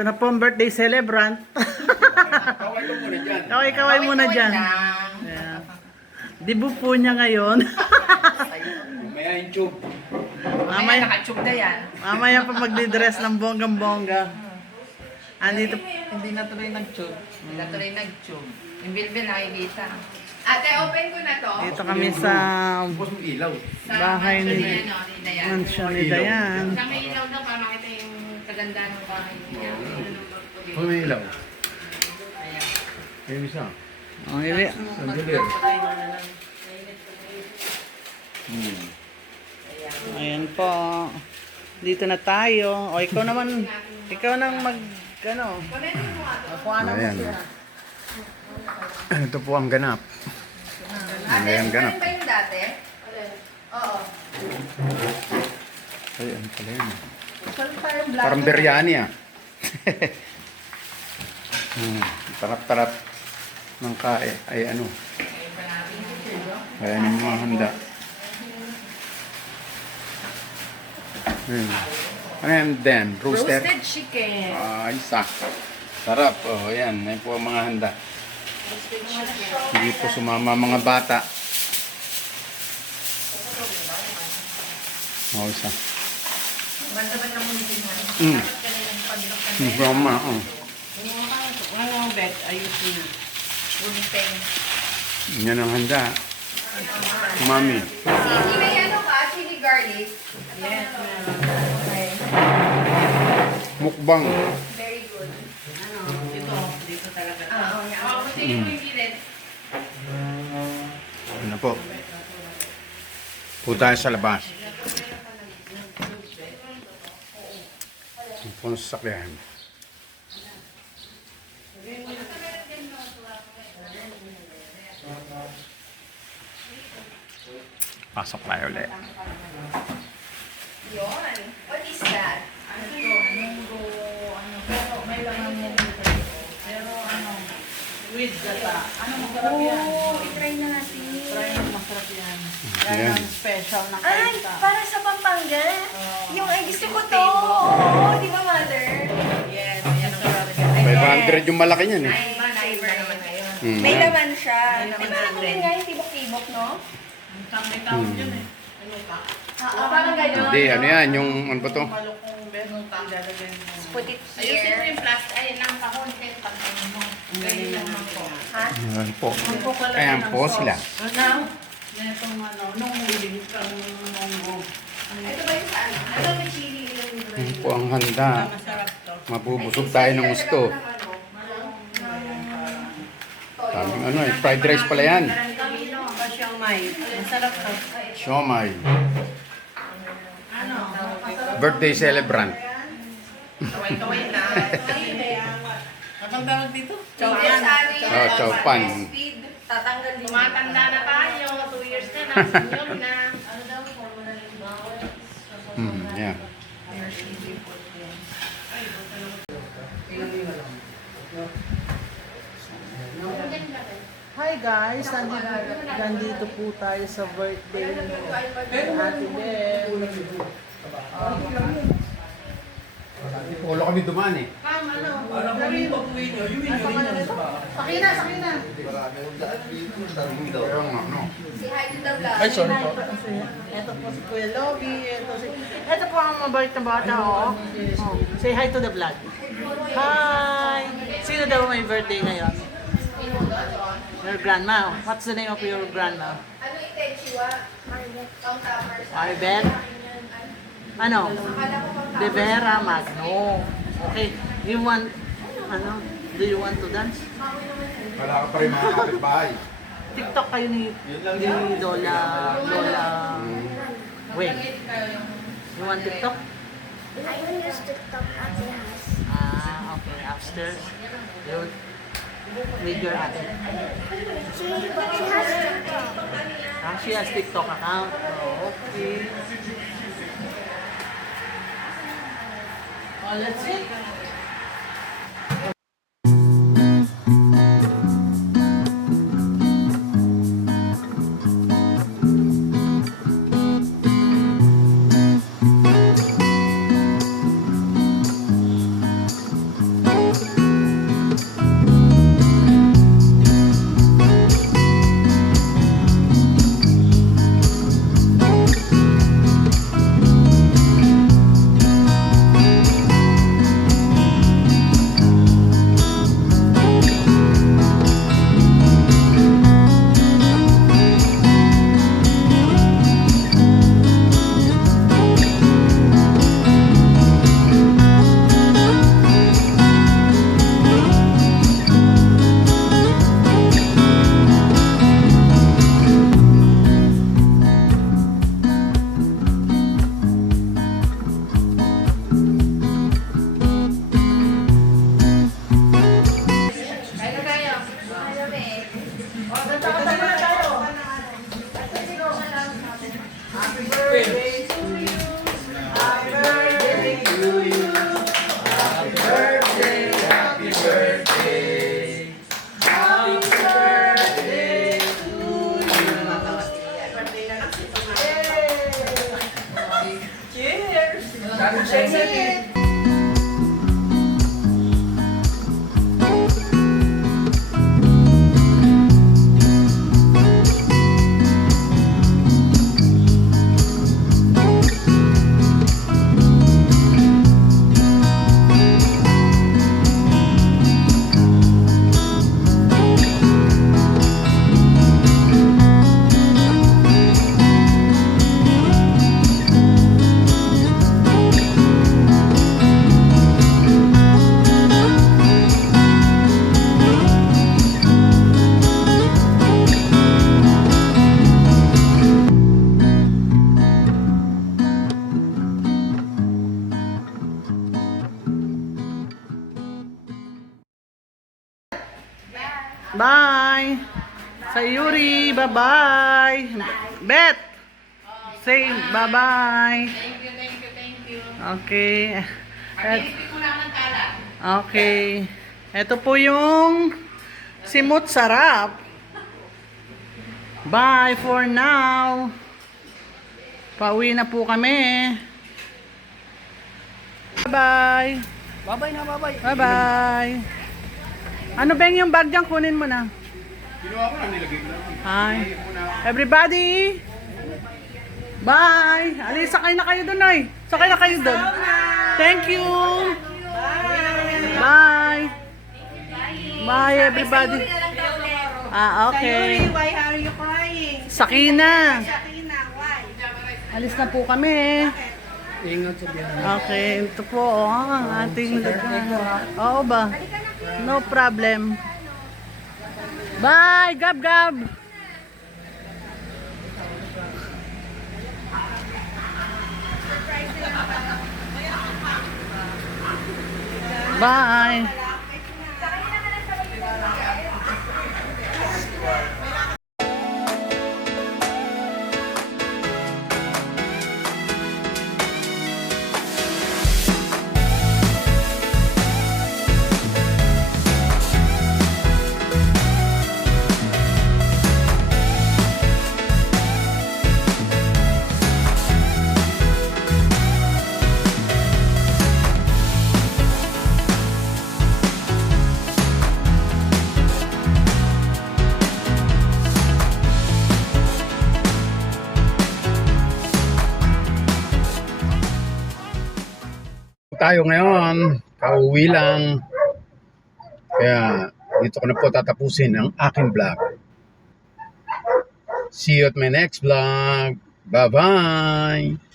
Ito na po ang birthday celebrant. Kaway ko muna dyan. Kaway muna dyan. Ayan. Dibu po niya ngayon. Mamaya yung tube. Mamaya, Nakatube na yan. mamaya pa magdi-dress ng bonggang-bongga. Andito. Hindi na tuloy nag-tube. Hindi na tuloy nag-tube. Yung bilbil nakikita. Ate, open ko na to. Dito kami sa Tapos mo ilaw. bahay ni Dayan. mansion ni Dayan. Sa may ilaw daw para makita yung kaganda ng bahay niya. Kung may ilaw. Kayo isa. Oh, ili. Sandali. Ayan po. Dito na tayo. O ikaw naman, ikaw nang mag, ano. Kuha na mo Ayan. siya. Ito po ang ganap. Ayan, ganap. ba yung dati? Oo. Ay, ano pala yan? Parang Parang biryani ah. Tarap-tarap ng kae. Ay ano. Ayan yung mga handa. Ano yan din? Roasted? roasted chicken. Ay, sarap. Oh, ayan. Ayan po ang mga handa. Roasted chicken. Hindi po sumama mga bata. Oh, isa. Banda ba na muna din yan? Mm. Dapat ka na yung pag-look ka na yan. Brahma, oh. Ano bet? Ayusin na. Gunting. Yan ang handa. Mami. Sili may ano ka? Chili garlic? Yes, meron. Okay. Mukbang. Very good. Ito, dito talaga. Oo, yan. Oo, kasi yung ingredient. Ano po? Po tayo sa labas. Ang po sa sakyahan. Pasok tayo ulit. Yun. What is that? Ano to? Munggo, ano, pero may laman yan dito. Pero ano, with gata. Ano, masarap yan. I-try na natin. Try mo, masarap yan. Ayan. Yan ang special na Ay, kaita. para sa Pampanga. Oo. Yung ay gusto ko to. Oo, di ba, mother? Yes, yan ang masarap. 500 yung malaki niyan eh. Ay, flavor naman ngayon. Mm. May laman siya. May laman Ay, parang din. yun nga yung tibok-tibok, no? May tawag yun eh. Ano ka? Oo, parang gano'n. Hindi, ano yan? Yung ano ba to? Malukong benuta. Ilalagay mo. Put it Ayusin mo here. yung plastic, ay, ng kahon, kahit pagkain mo. Ganyan naman po. Ha? Ayan po. Ang po pala Ayan ng po sauce. sila. Ano? Netong ano, nung huling kang munggo. Ito ba yung saan? Ano may chili Ayan po ang handa. Masarap to. Mabubusog tayo ng gusto. Taming ano eh, fried rice pala yan. Siomay. Masarap to. Siomay. Ano? Birthday celebrant. Kaway-kaway na. Anong tawag dito? Yes, Ari. Oh, chowpan. Speed. Tatanggal din. Tumatanda na tayo, 2 years na, nag-senior na. Ano daw? Formula ng bawal. Yan. Hi guys, nandito po tayo sa birthday ni Ate Bel. Polo kami dumaan eh. Sakina, sakina. Pero ano. Si Heidi the Vlog. Ito po si Kuya Logie. Ito po ang mabait na bata, oh. Say hi to the vlog. Hi! Sino daw may birthday ngayon? Your grandma. What's the name of your grandma? Ano itechiwa? Count toppers. Arbet? Ano? Akala ko pang De Vera Magno. Okay. You want, ano? Do you want to dance? Wala ka pa rin mga kapitbahay. TikTok kayo ni Lola Wait. You want TikTok? I will use TikTok at the house. Ah, okay. Upstairs. You with your ate. She has TikTok. Ah, she has TikTok account. Oh, okay. Oh, let's see. Bye. Sa Yuri, bye-bye. Bet, say bye-bye. Thank you, thank you, thank you. Okay. Pag-ibig ko lang ng kalat. Okay. Ito po yung simut sarap. Bye for now. Pauwi na po kami. Bye-bye. Bye-bye na, bye-bye. Bye-bye. Ano ba yung bag dyan? Kunin mo na. Ginawa ko na, nilagay ko lang. Hi. Everybody. Bye. Alis, sakay na kayo dun, ay. Sakay na kayo dun. Thank you. Bye. Bye, everybody. Okay. Why are you crying? Sakina. Sakina, why? Alis na po kami. Ingat sa biyahe. Okay, ito po ang ating lugar. Oo ba? No problem. Bye, Gab Gab. Bye. Tayo ngayon, kauwi lang. Kaya dito ko na po tatapusin ang aking vlog. See you at my next vlog. Bye-bye!